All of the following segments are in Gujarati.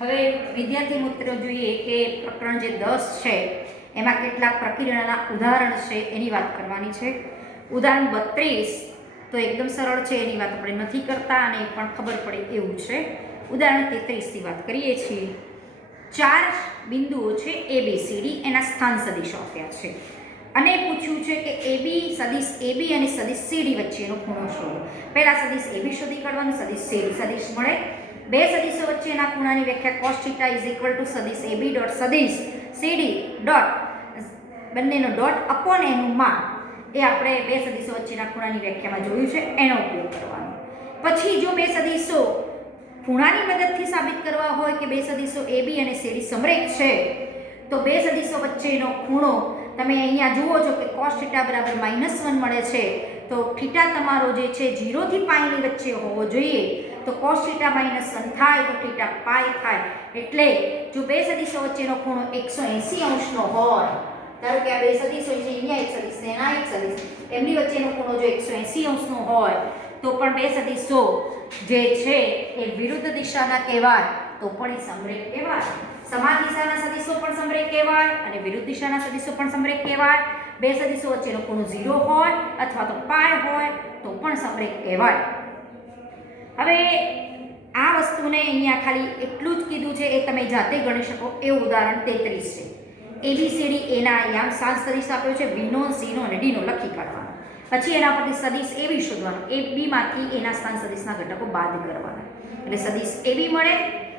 હવે વિદ્યાર્થી મિત્રો જોઈએ કે પ્રકરણ જે 10 છે એમાં કેટલાક પ્રક્રિયાના ઉદાહરણ છે એની વાત કરવાની છે. ઉદાહરણ 32 તો એકદમ સરળ છે, એની વાત આપણે નથી કરતા અને પણ ખબર પડે એવું છે. ઉદાહરણ 33 ની વાત કરીએ છીએ. 4 બિંદુઓ છે ABCD, એના સ્થાન સદિશો આપ્યા છે અને પૂછ્યું છે કે AB સદિશ AB અને સદિશ CD વચ્ચેનો ખૂણો શોધો. પહેલા સદિશ AB શોધી કાઢવાનું, સદિશ CD. સદિશ મળે બે સદિશો વચ્ચેના ખૂણાની વ્યાખ્યા cos θ સદિશ AB ડોટ સદિશ CD ડોટ બંનેનો ડોટ અપોન એનું માપ, એ આપણે બે સદિશો વચ્ચેના ખૂણાની વ્યાખ્યામાં જોયું છે, એનો ઉપયોગ કરવાનો. પછી જો બે સદિશો ખૂણાની મદદથી સાબિત કરવા હોય કે બે સદિશો AB અને CD સમરેખ છે, તો બે સદિશો વચ્ચેનો ખૂણો તમે અહીંયા જુઓ છો કે cos θ બરાબર -1 મળે છે, તો θ તમારો જે છે 0 થી π ની વચ્ચે હોવો જોઈએ. તો cos θ -1 થાય તો θ π થાય. એટલે જો બે સદિશો વચ્ચેનો ખૂણો 180 અંશનો હોય, ધારો કે આ બે સદિશો છે, અહીંયા એક સદિશ ને આ એક સદિશ, એમની વચ્ચેનો ખૂણો જો 180 અંશનો હોય તો પણ બે સદિશો જે છે એ વિરુદ્ધ દિશાના કહેવાય, તો પણ એ સમરેખ કહેવાય. સમાન દિશાના સદિશો પણ સમરેખ કહેવાય અને વિરુદ્ધ દિશાના સદિશો પણ સમરેખ કહેવાય. બે સદિશો વચ્ચેનો ખૂણો 0 હોય અથવા તો π હોય તો પણ સમરેખ કહેવાય. હવે આ વસ્તુને અહીંયા ખાલી એટલું જ કીધું છે, એ તમે જાતે ગણી શકો એવું ઉદાહરણ 33 છે. ABCD એના યામ સ્થાન સદિશ આપ્યો છે, B નો, C નો અને D નો લખી કાઢવાનો. પછી એના પરથી સદિશ AB શોધવાનો, AB માંથી એના સ્થાન સદિશના ઘટકો બાદ કરવાના, એટલે સદિશ AB મળે.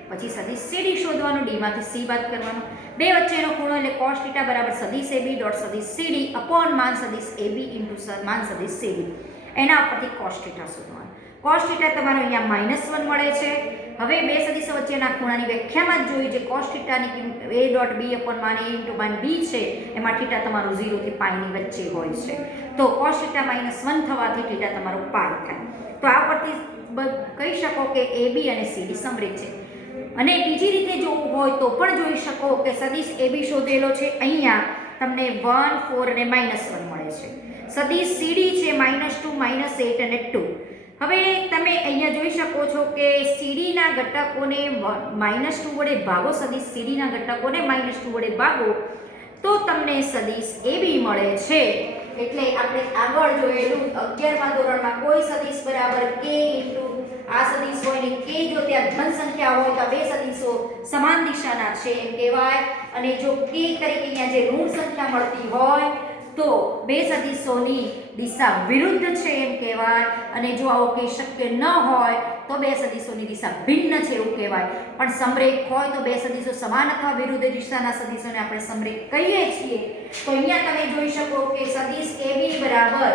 પછી સદિશ CD શોધવાનો, D માંથી C બાદ કરવાનો. બે વચ્ચેનો ખૂણો એટલે cos θ બરાબર સદિશ AB ડોટ સદિશ CD અપોન માન સદિશ AB ઇન્ટુ માન સદિશ CD, એના પરથી cos θ શોધવાનો. cos θ તમારો અહીંયા -1 મળે છે. હવે બે સદિશો વચ્ચેના ખૂણાની વ્યાખ્યામાં જ જોઈ, જે cos θ ની કિંમત A ડોટ B અપોન માન A ઇન્ટુ માન B છે, એમાં θ તમારું 0 થી π ની વચ્ચે હોય છે, તો cos θ -1 થવાથી θ તમારો π થાય. તો આ પરથી કહી શકો કે AB અને CD સમરેખ છે. અને બીજી રીતે જોવું હોય તો પણ જોઈ શકો કે સદિશ AB શોધેલો છે, અહીંયા તમને 1 4 અને -1 મળે છે. સદિશ CD છે -2 -8 અને 2. હવે તમે અહીંયા જોઈ શકો છો કે CD ના ઘટકોને -2 વડે ભાગો, સદિશ CD ના ઘટકોને -2 વડે ભાગો તો તમને સદિશ AB મળે છે. એટલે આપણે આગળ જોયેલું 11મા ધોરણમાં કોઈ સદિશ બરાબર k ઇન્ટુ આ સદિશ હોય ને k જો ત્યાં ધન સંખ્યા હોય તો બે સદિશો સમાન દિશાના છે એમ કહેવાય. અને જો k તરીકે અહીંયા જે ઋણ સંખ્યા મળતી હોય તો બે સદિશોની દિશા વિરુદ્ધ છે એમ કહેવાય. અને જો આવો કંઈ શક્ય ન હોય તો બે સદિશોની દિશા ભિન્ન છે એવું કહેવાય. પણ સમરેખ હોય તો બે સદિશો સમાન અથવા વિરુદ્ધ દિશાના સદિશોને આપણે સમરેખ કહીએ છીએ. તો અહીંયા તમે જોઈ શકો કે સદિશ AB બરાબર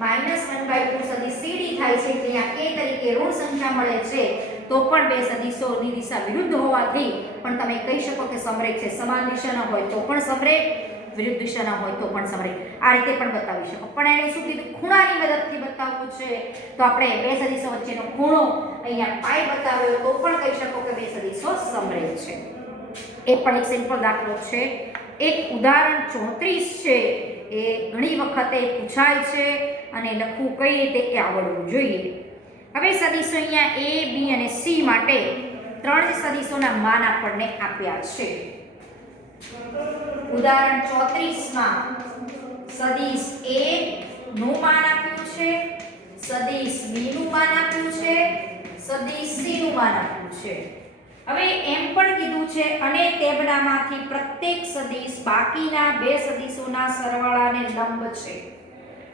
-1/2 સદિશ CD થાય છે, ત્યાં k તરીકે ઋણ સંખ્યા મળે છે, તો પણ બે સદિશોની દિશા વિરુદ્ધ હોવાથી પણ તમે કહી શકો કે સમરેખ છે. સમાન દિશાના હોય તો પણ સમરેખ, વિરુદ્ધ દિશાના હોય તો પણ સમરેખ, આ રીતે પણ બતાવી શકો. પણ એને શું કીધું, ખૂણાની મદદથી બતાવવું છે, તો આપણે બે સદિશો વચ્ચેનો ખૂણો અહીંયા π બતાવ્યો તો પણ કહી શકો કે બે સદિશો સમરેખ છે. એ પણ એક સિમ્પલ દાખલો છે. એક ઉદાહરણ 34 છે, એ ઘણી વખતે પૂછાય છે અને લખવું કઈ રીતે એ આવડવું જોઈએ. હવે સદિશો અહીંયા A, B અને C માટે 3 સદિશોના માન આપણને આપ્યા છે. ઉદાહરણ 34 માં સદિશ A નું માન આપ્યું છે, સદિશ B નું માન આપ્યું છે, સદિશ C નું માન આપ્યું છે. હવે એમ પણ કીધું છે અને તેમનામાંથી પ્રત્યેક સદિશ બાકીના બે સદિશોના સરવાળાને લંબ છે.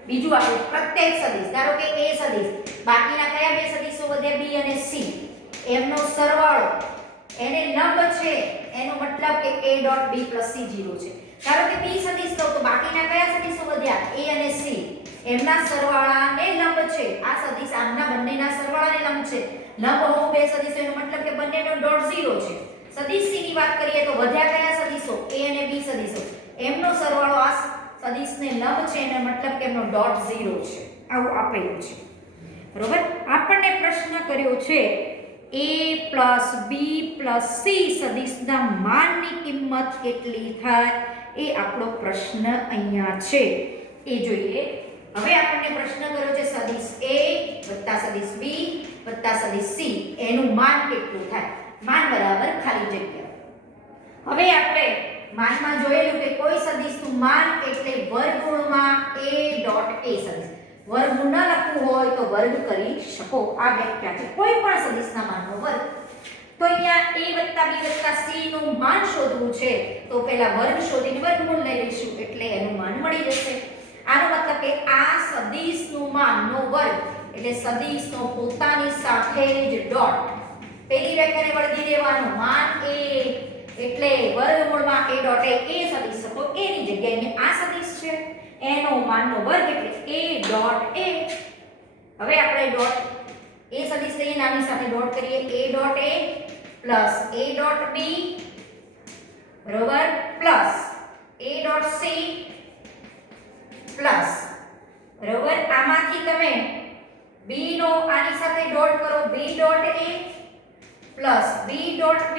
બીજું આપણું પ્રત્યેક સદિશ, ધારો કે A સદિશ, બાકીના કયા બે સદિશો વધ્યા B અને C, એમનો સરવાળો એને લંબ છે, એનો મતલબ કે k ડોટ b + c 0 છે. ધારો કે B સદિશ તો બાકીના કયા સદિશો વધ્યા A અને C, એમના સરવાળાને લંબ છે. આ સદિશ આમના બંનેના સરવાળાને લંબ છે. લંબ હોવું બે સદિશો એનો મતલબ કે બંનેનો ડોટ 0 છે. સદિશ C ની વાત કરીએ તો વધ્યા કયા સદિશો A અને B સદિશો, એમનો સરવાળો આ સદિશને લંબ છે, એનો મતલબ કે એમનો ડોટ 0 છે. આવું આપેલું છે, બરોબર. આપણને પ્રશ્ન કર્યો છે A + B + C સદિશના માનની કિંમત કેટલી થાય, એ આપણો પ્રશ્ન અહીંયા છે, એ જોઈએ. હવે આપણને પ્રશ્ન કર્યો છે સદિશ A + સદિશ B વત્તા સદિશ સી એનું માન કેટલું થાય? માન બરાબર ખાલી જગ્યા. હવે આપણે માનમાં જોયેલું કે કોઈ સદિશનું માન એટલે વર્ગમૂળમાં a ડોટ a સદિશ. વર્ગમૂળ ન લખવું હોય તો વર્ગ કરી શકો. આ વ્યાખ્યા છે કોઈ પણ સદિશના માનનો વર્ગ. તો અહીંયા a વત્તા b વત્તા c નું માન શોધવું છે તો પહેલા વર્ગ શોધીને વર્ગમૂળ લઈ લઈશું એટલે એનું માન મળી જશે. આનો મતલબ કે આ સદિશનું માનનો વર્ગ એટલે સદિશનો પોતાની સાથે જ ડોટ પેલી વ્યાખ્યાને વળગી રહેવાનું માન a એટલે વર્ગમૂળમાં a ડોટ a સદિશ હતો એની જગ્યાએ આ સદિશ છે એનો માનનો વર્ગ એટલે a ડોટ a. હવે આપણે ડોટ a સદિશ લઈએ નાની સાથે ડોટ કરીએ a dot a plus a dot b બરોબર plus a dot c plus બરોબર આમાંથી તમે b નો આની સાથે ડોટ કરો b dot a plus b dot b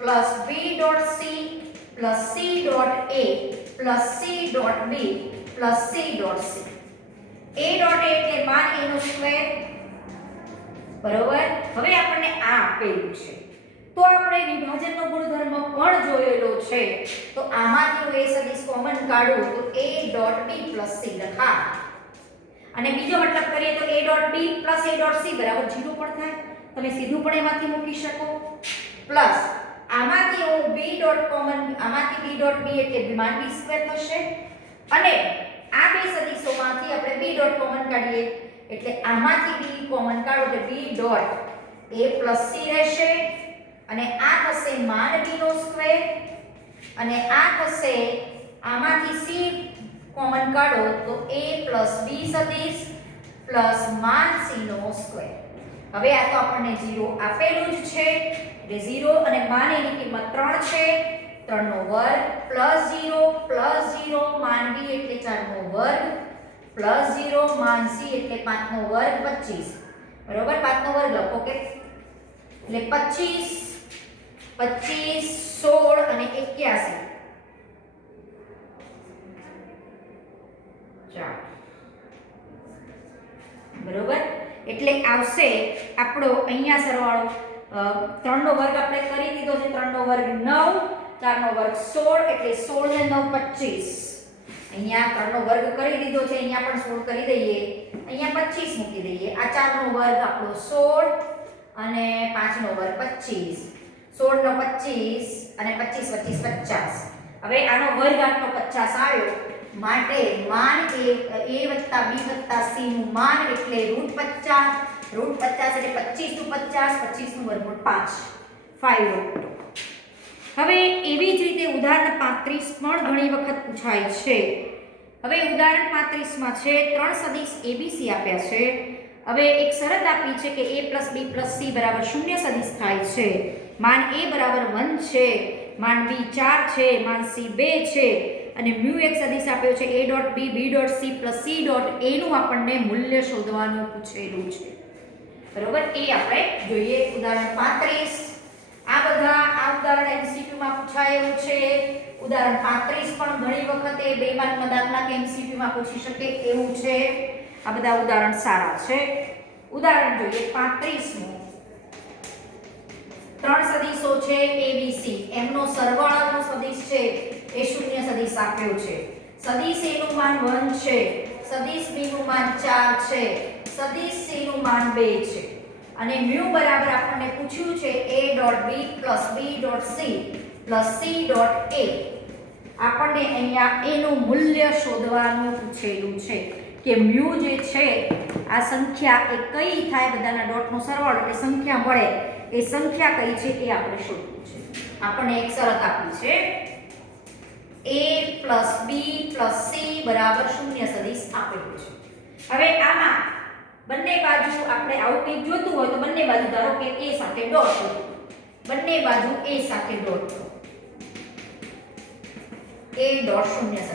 plus b dot c plus c dot a plus c dot b plus c dot c. a dot a એટલે માન a નો સ્ક્વેર બરોબર. હવે આપણને આ આપેલું છે તો આપણે વિભાજનનો ગુણધર્મ પણ જોયેલો છે તો આમાંથી હું a સદિશ કોમન કાઢું તો a dot b plus c લખાય અને બીજો મતલબ કરીએ તો a dot b plus a dot c બરાબર 0 પણ થાય. તમે સીધું પણ એમાંથી મૂકી શકો પ્લસ આમાંથી હું b ડોટ કોમન આમાંથી b ડોટ b એટલે માન b સ્ક્વેર થશે અને આ બે સદિશોમાંથી આપણે b ડોટ કોમન કાઢીએ એટલે આમાંથી b કોમન કાઢો એટલે b dot a plus c રહેશે અને આ થશે માન b નો સ્ક્વેર અને આ થશે આમાંથી c કોમન કાઢો તો a પ્લસ b સદિશ પ્લસ માન c નો સ્ક્વેર. હવે આ તો આપણને 0 આપેલું જ છે એટલે 0 અને માન એની કિંમત 3 છે 3 નો વર્ગ પ્લસ 0 માન b એટલે 4 નો વર્ગ પ્લસ 0 માન c એટલે 5 નો વર્ગ 25 બરોબર. 5 નો વર્ગ લખો કે એટલે 25 16 અને 81 બરોબર. એટલે આવશે આપણો અહીંયા સરવાળો 3 નો વર્ગ આપણે કરી દીધો છે 3 નો વર્ગ 9 4 નો વર્ગ 16 એટલે 16 ને 9 25. અહીંયા 3 નો વર્ગ કરી દીધો છે અહીંયા પણ 16 કરી દઈએ અહીંયા 25 મૂકી દઈએ. આ 4 નો વર્ગ આપણો 16 અને 5 નો વર્ગ 25 16 નો 25 અને 25 25 50. હવે આનો વર્ગ આટલો 50 આવ્યો માટે માન a વત્તા b વત્તા c નું માન એટલે √50 એટલે 25 નું 50 25 નું વર્ગમૂળ 5 5 √2. હવે એવી જ રીતે ઉદાહરણ 35 પણ ઘણી વખત પૂછાય છે. હવે ઉદાહરણ 35 માં છે 3 સદિશ abc આપ્યા છે. હવે એક શરત આપી છે કે a + b + c બરાબર 0 સદિશ થાય છે. માન a બરાબર 1 છે માન b 4 છે માન c 2 છે અને μ એક સદિશ આપ્યો છે a dot b b dot c + c dot a નું આપણને મૂલ્ય શોધવાનું પૂછેલું છે બરોબર. એ આપણે જોઈએ ઉદાહરણ 35. આ ઉદાહરણ MCQ માં પૂછાયેલું છે. ઉદાહરણ 35 પણ ઘણી વખતે 2 માર્કના દાખલા કે MCQ માં પૂછી શકે એવું છે. આ બધા ઉદાહરણ સારા છે. ઉદાહરણ જોઈએ 35 નું. 3 સદિશો છે abc એમનો સરવાળાનો સદિશ છે એ 0 સદિશ આપ્યો છે. સદિશ a નું માન 1 છે સદિશ b નું માન 4 છે સદિશ c નું માન 2 છે અને μ બરાબર આપણને પૂછ્યું છે a dot b plus b dot c plus c dot a. આપણને અહીંયા a નું મૂલ્ય શોધવાનું પૂછેલું છે કે μ જે છે આ સંખ્યા એ કઈ થાય બધાના ડોટનો સરવાળો એટલે સંખ્યા મળે એ સંખ્યા કઈ છે એ આપણે શોધવું છે. આપણને એક શરત આપી છે a plus b plus c બરાબર 0 સદિશ આપેલું છે. હવે આમાં બંને બાજુ આપણે આવું કંઈક જોતું હોય તો બંને બાજુ ધારો કે a સાથે ડોટ કરો બંને બાજુ a સાથે ડોટ કરો a ડોટ 0 સદિશ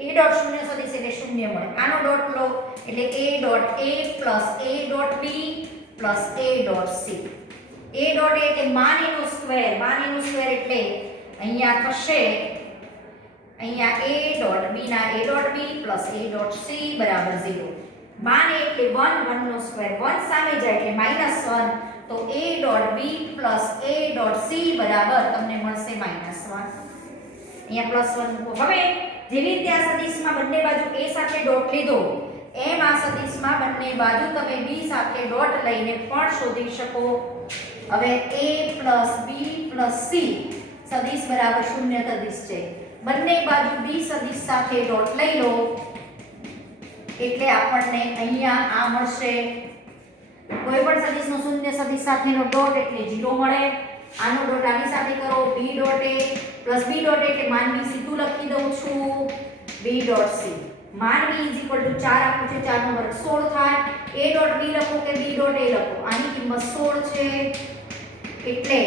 a ડોટ 0 સદિશ એટલે 0 મળે. આનો ડોટ લો એટલે a dot a plus a dot b plus a dot c. a dot a એટલે માન a નો સ્ક્વેર એટલે અહીંયા થશે અહીંયા a ડોટ b ના a dot b plus a dot c બરાબર 0. માન a એટલે 1 1 નો સ્ક્વેર 1 સામે જાય એટલે -1 તો a dot b plus a dot c બરાબર તમને મળશે -1 અહીંયા +1 મૂકો હવે જેવી રીતે આ સદિશમાં બંને બાજુ a સાથે ડોટ લીધો એમ આ સદિશમાં બંને બાજુ તમે b સાથે ડોટ લઈને પણ શોધી શકો હવે a b c સદિશ બરાબર 0 સદિશ છે બંને બાજુ b સદિશ સાથે ડોટ લઈ લો એટલે આપણને અહીંયા આ મળશે કોઈ પણ સદિશનો 0 સદિશ સાથેનો ડોટ એટલે 0 મળે આનો ડોટ આની સાથે કરો b dot a plus b dot a એટલે માન b સીધું લખી દઉં છું b ડોટ c માન b 4 આપું છે 4 નો વર્ગ 16 થાય a ડોટ b લખો કે b ડોટ a લખો આની કિંમત 16 છે એટલે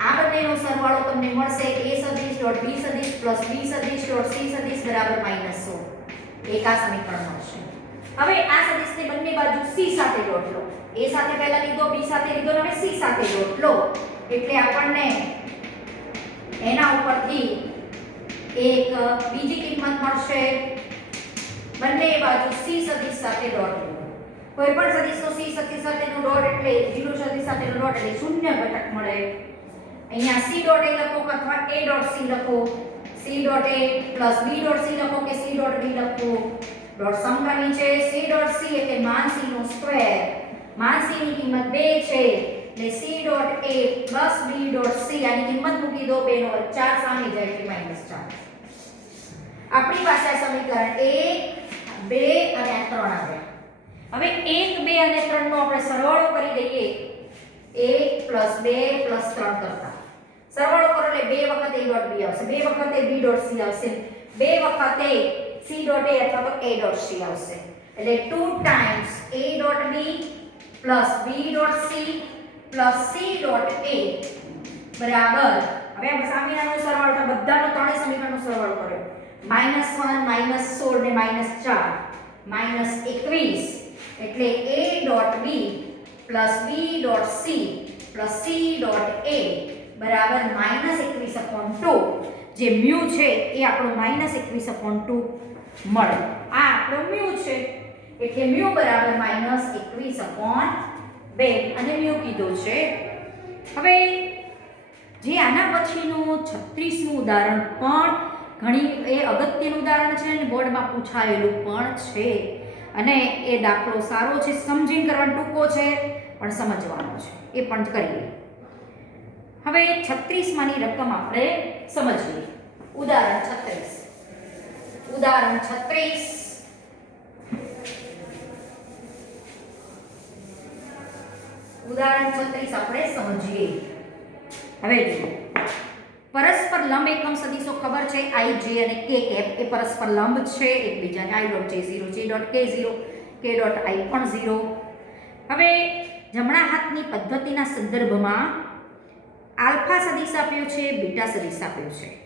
આ બંનેનો સરવાળો તમને મળશે a સદિશ ડોટ b સદિશ પ્લસ b સદિશ ડોટ c સદિશ બરાબર -16 એક આ સમીકરણ મળશે હવે આ સદિશને બંને બાજુ c સાથે ડોટ લો a સાથે પહેલા લીધો b સાથે લીધો અને c સાથે ડોટ લો એટલે આપણને એના ઉપરથી એક બીજી કિંમત મળશે બંને બાજુ c સદિશ સાથે ડોટ લો કોઈ પણ સદિશનો c સદિશ સાથેનો ડોટ એટલે 0 સદિશ સાથેનો ડોટ એટલે શૂન્ય ઘટક મળે અહીંયા c ડોટ a લખો અથવા a ડોટ c લખો c dot a plus b dot c લખો કે c ડોટ b લખો ડોટ સમક્રમી છે c ડોટ c એટલે માન c નો સ્ક્વેર માન c ની કિંમત 2 છે એટલે c dot a plus b dot c આની કિંમત મૂકી દો 2 નો વર્ગ 4 સામે જાય એટલે -4 આપણી પાસે આ સમીકરણ 1 2 અને 3 આવ્યા હવે 1 2 અને 3 નો આપણે સરવાળો કરી દઈએ 1 2 3 કરતા સરવાળો કરો એટલે 2 વખત a ડોટ b આવશે 2 વખત b ડોટ c આવશે 2 વખત c ડોટ a અથવા તો a ડોટ c આવશે એટલે 2 times a dot b plus b dot c plus c dot a બરાબર હવે આ સામેનાનો સરવાળો તો બધાનો ત્રણેય સમીકરણનો સરવાળો કર્યો -1 -16 ને -4 -21 એટલે a dot b plus b dot c plus c dot a બરાબર -21/2 જે મ્યુ છે એ આપણો -21/2 મળે આ આપણો મ્યુ છે એટલે મ્યુ બરાબર -21/2 અને મ્યુ કીધું છે હવે જે આના પછીનું 36મું ઉદાહરણ પણ ઘણી એ અગત્યનું ઉદાહરણ છે અને બોર્ડમાં પૂછાયેલું પણ છે અને એ દાખલો સારો છે સમજીને કરવાનો ટૂંકો છે પણ સમજવાનો છે એ પણ કરીએ હવે 36 માની રકમ આપણે સમજીએ ઉદાહરણ 36 ઉદાહરણ 36 આપણે સમજીએ હવે જુઓ પરસ્પર લંબ એકમ સદિશો ખબર છે i j અને k કેપ એ પરસ્પર લંબ છે એકબીજાને i dot j0 j dot k0 k dot i પણ 0 હવે જમણા હાથની પદ્ધતિના સંદર્ભમાં આલ્ફા સદિશ આપ્યો છે બીટા સદિશ આપ્યો છે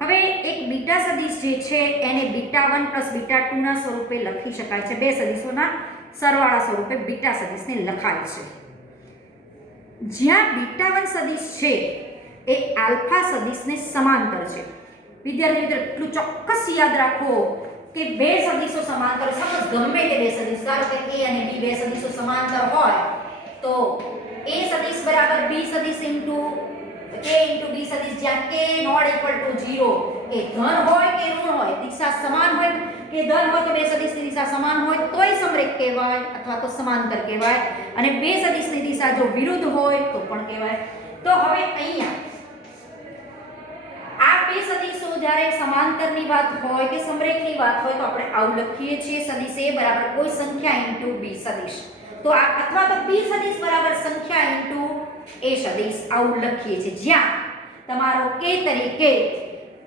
હવે એક બીટા સદિશ જે છે એને બીટા1 બીટા2 ના સ્વરૂપે લખી શકાય છે બે સદિશોના સરવાળા સ્વરૂપે બીટા સદિશને લખાય છે જ્યાં બીટા1 સદિશ છે એ આલ્ફા સદિશને સમાંતર છે વિદ્યાર્થી મિત્રો એટલું ચોક્કસ યાદ રાખો કે બે સદિશો સમાંતર સપોઝ ગમે તે બે સદિશ ધારો કે a અને b બે સદિશો સમાંતર હોય તો a સદિશ બરાબર b સદિશ ઇન્ટુ a ઇન્ટુ b સદિશ જ્યાં k નોટ ઇક્વલ ટુ 0 એ ધન હોય કે ઋણ હોય દિશા સમાન હોય કે ધન હોય તો બે સદિશની દિશા સમાન હોય તોય સમરેખ કહેવાય અથવા તો સમાંતર કહેવાય અને બે સદિશની દિશા જો વિરુદ્ધ હોય તો પણ કહેવાય તો હવે અહીંયા આ બે સદિશો જ્યારે સમાંતરની વાત હોય કે સમરેખની વાત હોય તો આપણે આવું લખીએ છીએ સદિશ a બરાબર કોઈ સંખ્યા ઇન્ટુ b સદિશ તો આ અથવા તો b સદિશ બરાબર સંખ્યા ઇન્ટુ a સદિશ આવું લખીએ છીએ જ્યાં તમારો k તરીકે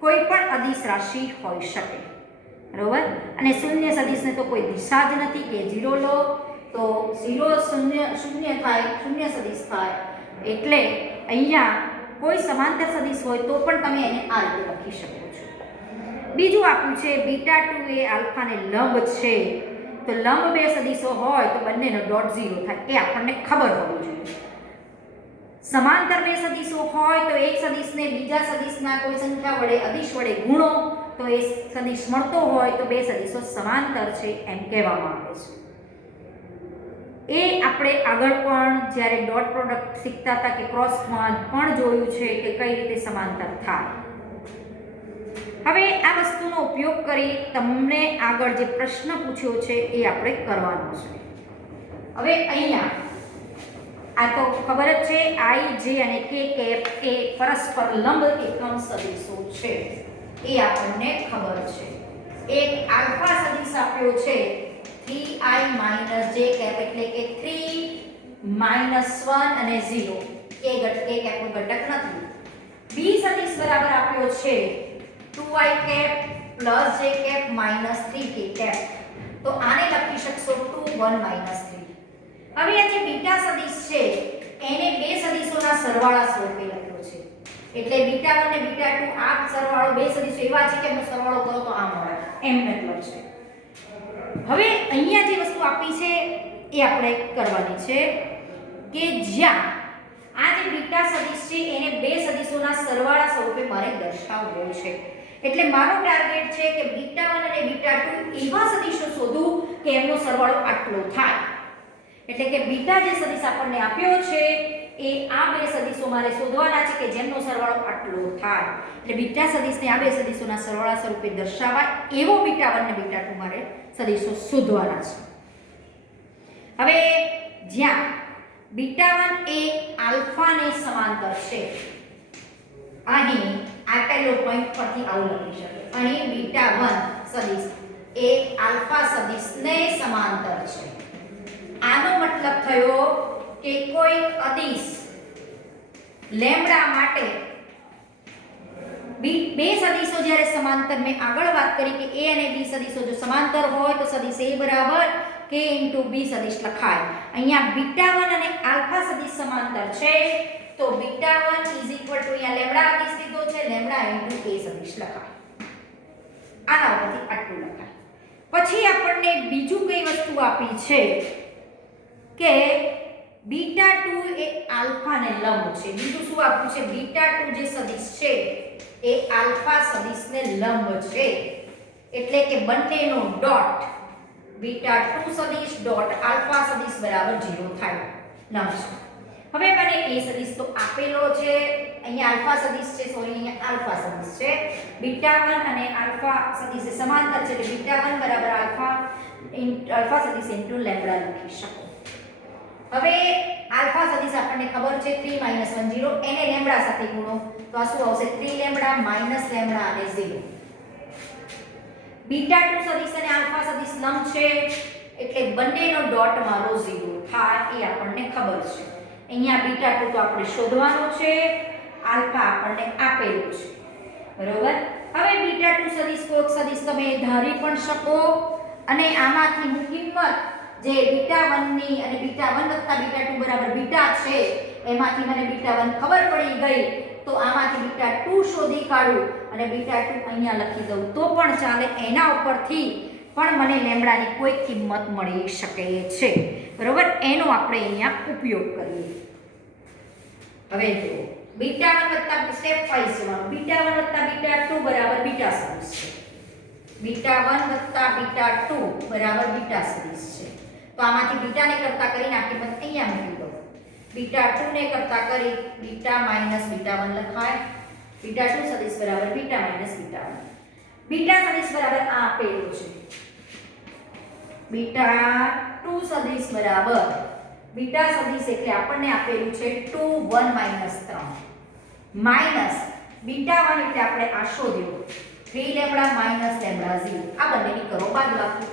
કોઈ પણ અદિશ રાશિ હોઈ શકે બરોબર અને શૂન્ય સદિશને તો કોઈ દિશા જ નથી કે 0 લો તો 0 શૂન્ય થાય શૂન્ય સદિશ થાય એટલે અહીંયા કોઈ સમાંતર સદિશ હોય તો પણ તમે એને આ રીતે લખી શકો છો બીજું આપ્યું છે બીટા2 એ આલ્ફાને લંબ છે તો લંબ બે સદિશો હોય તો બંનેનો ડોટ 0 થાય એ આપણને ખબર હોવી જોઈએ સમાંતર બે સદિશો હોય તો એક સદિશને બીજા સદિશના કોઈ સંખ્યા વડે અદિશ વડે ગુણો તો એ સદિશ મળતો હોય તો બે સદિશો સમાંતર છે એમ કહેવામાં આવે છે. એ આપણે આગળ પણ જ્યારે ડોટ પ્રોડક્ટ શીખતા હતા કે ક્રોસમાં પણ જોયું છે કે કઈ રીતે સમાંતર થાય. હવે આ વસ્તુનો ઉપયોગ કરી તમને આગળ જે પ્રશ્ન પૂછ્યો છે એ આપણે કરવાનો છે. હવે અહીંયા આ તો ખબર જ છે આઈ જે અને કે કેપ એ પરસ્પર લંબ એકમ સદિશો છે એ આપણને ખબર છે. એક આલ્ફા સદિશ આપ્યો છે 3i - j કેપ એટલે કે 3 - 1 અને 0 કે કેપનો ઘટક નથી. બી સદિશ બરાબર આપ્યો છે 2i cap + j cap - 3k cap. તો આને લખી શકશો 2 1 - 3. હવે આ જે બીટા સદિશ છે એને બે સદિશોના સરવાળા સ્વરૂપે લખ્યો છે. એટલે બીટા 1 અને બીટા 2 આ સરવાળો બે સદિશો એવા છે કે એનો સરવાળો કરો તો આ મળે એમ મતલબ છે. હવે અહીંયા જે વસ્તુ આપી છે એ આપણે કરવાની છે કે જ્યાં આ જે બીટા સદિશ છે એને બે સદિશોના સરવાળા સ્વરૂપે મારે દર્શાવવો છે. એટલે મારો ટાર્ગેટ છે કે બીટા 1 અને બીટા 2 એવા સદિશો શોધું કે એમનો સરવાળો આટલો થાય. એટલે કે બીટા જે સદિશ આપણને આપ્યો છે એ આ બે સદિશો મારે શોધવાના છે કે જેમનો સરવાળો આટલો થાય. એટલે બીટા સદિશને આ બે સદિશોના સરવાળા સ્વરૂપે દર્શાવાય એવો બીટા 1 અને બીટા 2 મારે સદિશો શોધવાના છે. હવે જ્યાં બીટા 1 એ આલ્ફાને સમાંતર છે અહીં આપેલો પોઈન્ટ પરથી આવું લખી શકે. અહીં બીટા 1 સદિશ એ આલ્ફા સદિશને સમાંતર છે. આનો મતલબ થયો કે કોઈ અદિશ લેમ્ડા માટે બે સદિશો જ્યારે સમાંતર, મેં આગળ વાત કરી કે a અને b સદિશો જો સમાંતર હોય તો સદિશ a બરાબર k * b સદિશ લખાય. અહીંયા બીટા 1 અને આલ્ફા સદિશ સમાંતર છે તો બીટા 1 અહીંયા લેમ્ડા અદિશ લીધો છે લેમ્ડા * a સદિશ લખાય. આના ઉપરથી આટલું લખાય. પછી આપણને બીજું કઈ વસ્તુ આપી છે કે બીટા 2 એ આલ્ફાને લંબ છે. બીજું શું આપ્યું છે? બીટા 2 જે સદિશ છે એ આલ્ફા સદિશને લંબ છે. એટલે કે બંનેનો ડોટ બીટા 2 સદિશ ડોટ આલ્ફા સદિશ બરાબર 0 થાય. લંબ છે. હવે મને એ સદિશ તો આપેલો છે, અહીંયા આલ્ફા સદિશ છે, અહીંયા આલ્ફા સદિશ છે. બીટા 1 અને આલ્ફા સદિશ સમાંતર છે એટલે બીટા 1 બરાબર આલ્ફા સદિશ ઇન્ટુ લેમ્ડા લખી શકો. હવે આલ્ફા સદિશ આપણને ખબર છે 3 - 1 0, એને લેમ્ડા સાથે ગુણો તો આ શું આવશે? 3 લેમ્ડા - લેમ્ડા અને 0. બીટા 2 સદિશ અને આલ્ફા સદિશ લંબ છે એટલે બંનેનો ડોટ મારો 0 થાય એ આપણને ખબર છે. અહીંયા બીટા 2 તો આપણે શોધવાનો છે, આલ્ફા આપણને આપેલું છે. બરોબર. હવે બીટા 2 સદિશ કોઈક સદિશ તમે ધારી પણ શકો અને આમાંથી હું કિંમત જે બીટા 1 ની અને બીટા 1 વત્તા બીટા 2 બરાબર બીટા છે એમાંથી મને બીટા 1 ખબર પડી ગઈ તો આમાંથી બીટા 2 શોધી કાઢું અને બીટા 2 અહીંયા લખી દઉં તો પણ ચાલે. એના ઉપરથી પણ મને લેમ્ડાની કોઈ કિંમત મળી શકે છે. બરોબર. એનો આપણે અહીંયા ઉપયોગ કરીએ. હવે જુઓ બીટા 1 વત્તા સ્ટેપ વાઇઝ જવાનું. બીટા 1 વત્તા બીટા 2 બરાબર બીટા સદિશ છે. બીટા 1 વત્તા બીટા 2 બરાબર બીટા સદિશ છે. તો આમાંથી બીટાને કરતા કરીને આ કિંમત અહીંયા મૂકી દો. બીટા 2 ને કરતા કરી બીટા - બીટા 1 લખાય. બીટા 2 સદિશ બરાબર બીટા - બીટા 1. બીટા સદિશ બરાબર આ આપેલું છે. બીટા 2 સદિશ બરાબર બીટા સદિશ એટલે આપણને આપેલું છે 2 1 - 3 માઈનસ બીટા 1 એટલે આપણે આ શોધ્યો 3 લેમ્ડા - લેમ્ડા 0. આ બંનેની કરો બાદબાકી.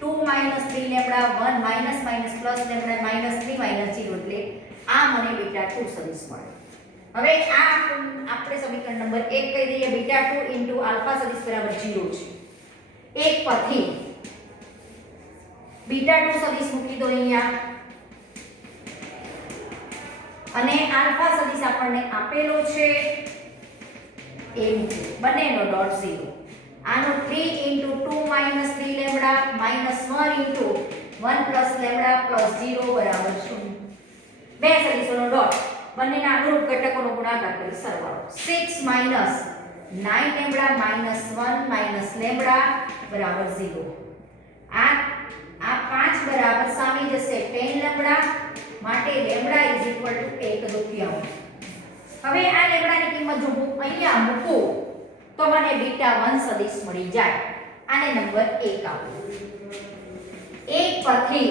2 - 3 લેમ્ડા 1 - પ્લસ લેમ્ડા - 3 - 0 એટલે આ મને બીટા 2 સદિશ મળે. હવે આ આપણે સમીકરણ નંબર 1 કહી દઈએ. બીટા 2 * આલ્ફા સદિશ બરાબર 0 છે. 1 પરથી બીટા 2 સદિશ મૂકી દો અહીંયા અને આલ્ફા સદિશ આપણને આપેલો છે એ મૂકી બંનેનો ડોટ 0. આનો 3 * 2 - 3 લેમ્ડા -1 * 1 પ્લસ લેમ્ડા પ્લસ 0 બરાબર 0. બે સદિશોનો ડોટ બંનેના અનુરૂપ ઘટકોનો ગુણાકાર કરી સરવાળો 6 - 9 લેમ્બડા માઇનસ 1 માઇનસ લેમ્બડા બરાબર 0. આ 5 બરાબર સામે જશે 10 લેમ્બડા, માટે લેમ્બડા ઇઝ ઇક્વલ ટુ 1/2. હવે આ લેમ્બડાની કિંમત જો હું અહીંયા મૂકું તો મને બીટા 1 સદિશ મળી જાય. આને નંબર 1 આપો. 1 પરથી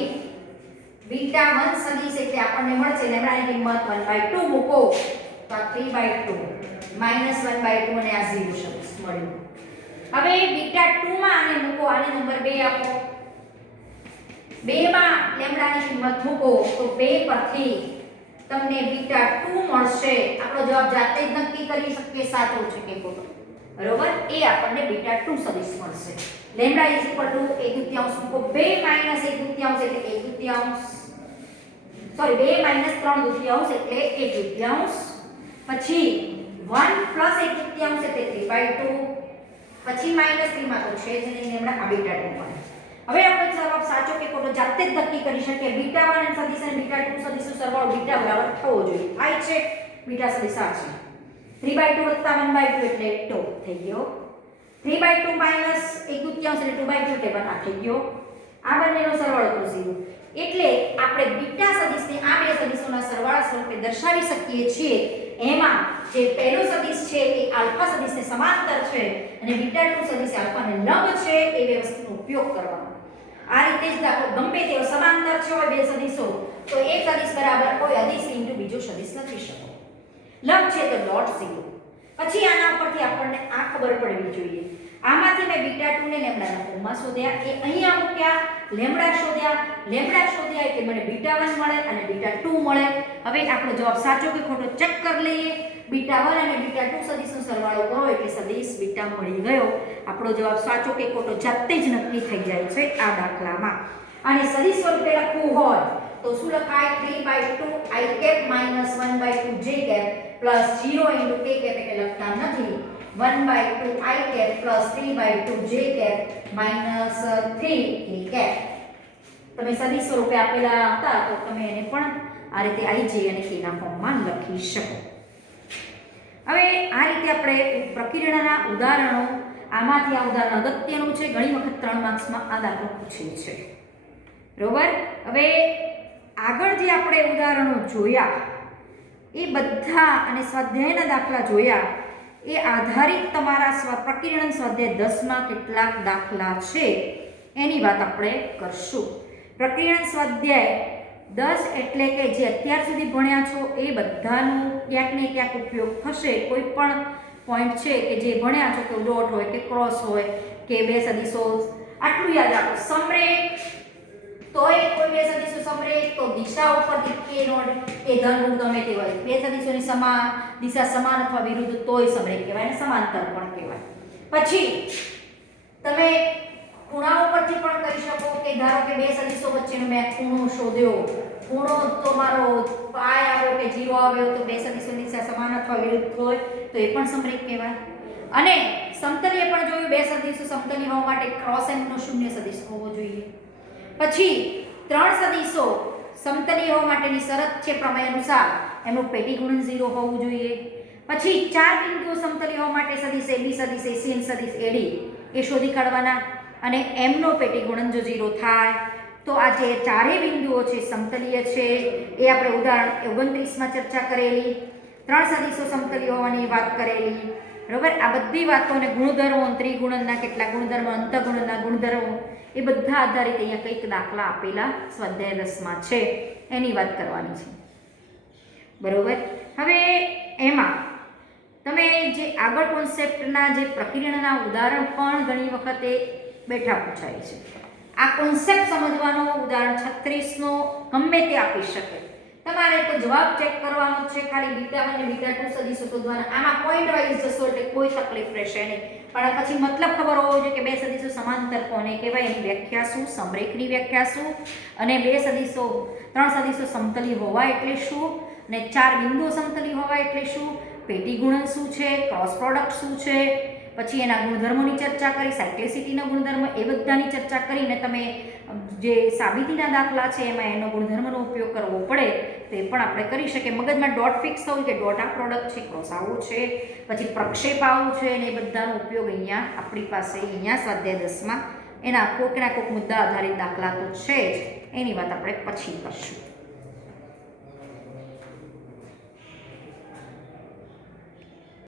બીટા 1 સદિશ એટલે આપણને મળશે લેમ્બડાની કિંમત 1/2 મૂકો તો 3/2 -1/2 અને આ 0 સદિશ મળ્યું. હવે બીટા 2 માં આને મૂકો, આને નંબર 2 આપો. 2 માં લેમ્બડાની કિંમત મૂકો તો 2 પરથી તમને બીટા 2 મળશે. આપણો જવાબ જાતે જ નક્કી કરી શકીએ સાચો છે કે ખોટો. બરોબર, એ આપણને બીટા 2 સદિશ મળશે. લેમ્બડા ઇઝ ઇક્વલ ટુ 1/2 મૂકો. 2 માઈનસ 1/2 એટલે 1/2, સોરી 2 માઈનસ 3/2 એટલે 1/2, પછી 1 પ્લસ 1/2 એટલે 3/2, પછી -3 માં તો છે જ નહીં લેમ્બડા, આ બીટા 2 મળે. હવે આપણે જવાબ સાચો કે ખોટો જાતે જ નક્કી કરી શકીએ. બીટા 1 સદિશ અને બીટા 2 સદિશનો સરવાળો બીટા બરાબર થવો જોઈએ. થાય છે. બીટા સદિશ આ છે. 3/2 વત્તા 1/2 એટલે 2 થઈ ગયો. 3/2 માઈનસ 1/2 એટલે 2/2 એટલે 1 આ થઈ ગયો. આ બંનેનો સરવાળો તો 0. એટલે આપણે બીટા સદિશને આ બે સદિશોના સરવાળા સ્વરૂપે દર્શાવી શકીએ છીએ. એમાં જે પહેલો સદિશ છે એ આલ્ફા સદિશને સમાંતર છે અને બીટા 2 સદિશ આલ્ફાને લંબ છે. એ બે વસ્તુનો ઉપયોગ કરવાનો. આ રીતે જ દાખલો ગમે તેવો સમાંતર છે હોય બે સદિશો તો એક સદિશ બરાબર કોઈ અદિશ ઇન્ટુ બીજો સદિશ લખી શકો. લંબ છે તો ડોટ 0. પછી આના ઉપરથી આપણને આ ખબર પડવી જોઈએ. આમાંથી મેં બીટા 2 ને લેમ્બડાના ફોર્મમાં શોધ્યા, એ અહીંયા મૂક્યા, લેમ્બડા શોધ્યા એટલે મને બીટા 1 મળે અને બીટા 2 મળે. હવે આપણો જવાબ સાચો કે ખોટો ચેક કરી લઈએ. બીટા 1 અને બીટા 2 સદિશનો સરવાળો કરો એટલે સદિશ બીટા મળી ગયો. આપણો જવાબ સાચો કે ખોટો જાતે જ નક્કી થઈ જાય છે આ દાખલામાં. અને સદિશ સ્વરૂપે લખવું હોય તો શું લખાય? 3/2 i cap - 1/2 j cap plus 0 into k cap એટલે લખતા નથી. 1/2 i cap plus 3/2 j cap minus 3 k cap. તમે સદિશ સ્વરૂપે આપેલા હતા તો તમે એને પણ આ રીતે i j અને k ના ફોર્મમાં લખી શકો. હવે આ રીતે આપણે પ્રકીર્ણના ઉદાહરણો, આમાંથી આ ઉદાહરણ અગત્યનું છે, ઘણી વખત 3 માર્ક્સમાં આ દાખલો પૂછે છે. બરોબર, હવે આગળ જે આપણે ઉદાહરણો જોયા એ બધા અને સ્વાધ્યાયના દાખલા જોયા એ આધારિત તમારા પ્રકીર્ણન સ્વાધ્યાય 10 માં કેટલાક દાખલા છે એની વાત આપણે કરશું. પ્રકીર્ણન સ્વાધ્યાય 10 એટલે કે જે અત્યાર સુધી ભણ્યા છો એ બધાનો ક્યાંક ને ક્યાંક ઉપયોગ થશે. કોઈ પણ પોઈન્ટ છે કે જે ભણ્યા છો કે ડોટ હોય કે ક્રોસ હોય કે બે સદિશો, આટલું યાદ રાખો. સમરેખ તોય કોઈ બે સદિશો સમરેખ તો દિશા ઉપરથી કે નોટ એ ધન ગમે તે હોય. બે સદિશોની સમાન દિશા સમાન અથવા વિરુદ્ધ તોય સમરેખ કહેવાય અને સમાંતર પણ કહેવાય. પછી તમે ખૂણાઓ પરથી પણ કરી શકો કે ધારો કે બે સદિશો વચ્ચેનો મેં ખૂણો શોધ્યો, ખૂણો તો મારો પાય આવ્યો કે 0 આવ્યો તો બે સદિશોની દિશા સમાન અથવા વિરુદ્ધ હોય તો એ પણ સમરેખ કહેવાય. અને સમતલીય પણ જોયું, બે સદિશો સમતલી હોવા માટે ક્રોસ એન્ડનો શૂન્ય સદિશ હોવો જોઈએ. પછી 3 સદિશો સમતલીય હોવા માટેની શરત છે પ્રમેય અનુસાર એનું પેટી ગુણન 0 હોવું જોઈએ. પછી 4 બિંદુઓ સમતલીય હોવા માટે સદિશ AB, સદિશ AC અને સદિશ AD એ શોધી કાઢવાના અને m નો પેટી ગુણન જો 0 થાય તો આ જે ચારેય બિંદુઓ છે સમતલીય છે. એ આપણે ઉદાહરણ 29 માં ચર્ચા કરેલી. 3 સદિશો સમતલીય હોવાની વાત કરેલી. બરોબર, આ બધી વાતોને ગુણધર્મો, ત્રિગુણનના કેટલા ગુણધર્મો, અંતઃગુણનના ગુણધર્મો એ બધા આધારિત અહીંયા કંઈક દાખલા આપેલા સ્વાધ્યાય 10 માં છે એની વાત કરવાની છે. બરોબર, હવે એમાં તમે જે આગળ કોન્સેપ્ટના જે પ્રકીર્ણના ઉદાહરણ પણ ઘણી વખતે બેઠા પૂછાય છે. આ કોન્સેપ્ટ સમજવાનો ઉદાહરણ 36 નો ગમે તે આપી શકે. તમારે તો જવાબ ચેક કરવાનો છે, ખાલી બીટા 1 અને બીટા 2 સદિશો શોધવાના. આમાં પોઈન્ટ વાઇઝ જશો એટલે કોઈ તકલીફ રહેશે નહીં, પણ પછી મતલબ ખબર હોવો જોઈએ કે બે સદિશો સમાંતર કોને કહેવાય, એની વ્યાખ્યા શું, સમરેખની વ્યાખ્યા શું, અને બે સદિશો 3 સદિશો સમતલી હોવા એટલે શું, અને 4 બિંદુઓ સમતલી હોવા એટલે શું, પેટી ગુણન શું છે, ક્રોસ પ્રોડક્ટ શું છે, પછી એના ગુણધર્મોની ચર્ચા કરી, સાયક્લિસિટીનો ગુણધર્મ, એ બધાની ચર્ચા કરીને તમે જે સાબિતીના દાખલા છે એમાં એનો ગુણધર્મનો ઉપયોગ કરવો પડે તો એ પણ આપણે કરી શકીએ. મગજમાં ડોટ ફિક્સ થવું કે ડોટ આ પ્રોડક્ટ છે, ક્રોસ આવું છે, પછી પ્રક્ષેપ આવું છે, અને એ બધાનો ઉપયોગ અહીંયા આપણી પાસે અહીંયા સ્વાધ્યાય 10માં એના કોઈકના કોઈક મુદ્દા આધારિત દાખલા તો છે જ, એની વાત આપણે પછી કરશું.